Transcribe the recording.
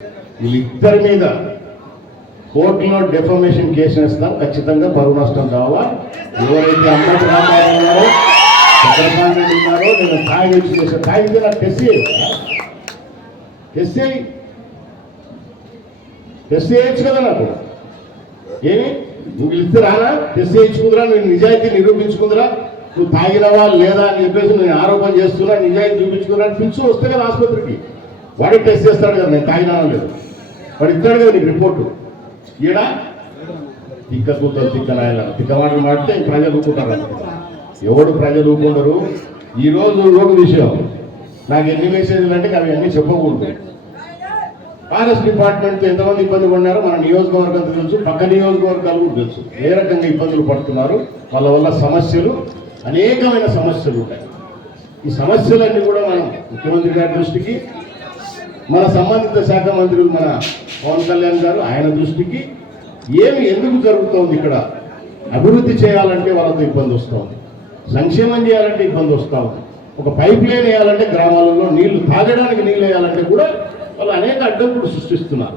వీళ్ళిద్దరి మీద కోర్టులో డెఫమేషన్ కేసు వేస్తాం, ఖచ్చితంగా పరువు నష్టం కావాలా. ఎవరైతే అమ్మటి రామారావు ఉన్నారో, చంద్రబాబు నాయుడు ఉన్నారో, నేను తాగి చేసే తాగితే నాకు టెస్ట్ చేయొచ్చు కదా. నాకు ఏమి నువ్వు ఇస్తే రానా టెస్ట్ చేయించుకుందిరా, నేను నిజాయితీ నిరూపించుకుందిరా, నువ్వు తాగినవా లేదా అని చెప్పేసి నేను ఆరోపణ చేస్తున్నా, నిజాయితీ చూపించుకున్నా పిలుచు వస్తే కదా ఆసుపత్రికి. వాడికి టెస్ట్ చేస్తాడు కదా నేను తాగినా లేదు, వాడు ఇస్తాడు కదా నీకు రిపోర్టు. ఈడ తిక్క కూతురు తిక్క నాయన తిక్క మాటలు మాడితే ప్రజలు ఊపుకుంటారు. ఎవడు ప్రజలు ఊపుకుంటారు. ఈరోజు ఒక విషయం నాకు ఎన్ని మెసేజ్లు అంటే అవి అన్నీ చెప్పకూడదు. ఫారెస్ట్ డిపార్ట్మెంట్తో ఎంతమంది ఇబ్బంది పడినారో మన నియోజకవర్గంతో తెలుసు, పక్క నియోజకవర్గాలు కూడా తెలుసు ఏ రకంగా ఇబ్బందులు పడుతున్నారు. వాళ్ళ వల్ల సమస్యలు అనేకమైన సమస్యలు ఉంటాయి. ఈ సమస్యలన్నీ కూడా మనం ముఖ్యమంత్రి గారి దృష్టికి, మన సంబంధిత శాఖ మంత్రులు మన పవన్ కళ్యాణ్ గారు ఆయన దృష్టికి, ఏమి ఎందుకు జరుగుతోంది ఇక్కడ, అభివృద్ధి చేయాలంటే వాళ్ళతో ఇబ్బంది వస్తుంది, సంక్షేమం చేయాలంటే ఇబ్బంది వస్తూ ఉంది, ఒక పైప్ లైన్ వేయాలంటే గ్రామాలలో నీళ్లు తాగడానికి నీళ్ళు వేయాలంటే కూడా వాళ్ళు అనేక అడ్డంకులు సృష్టిస్తున్నారు.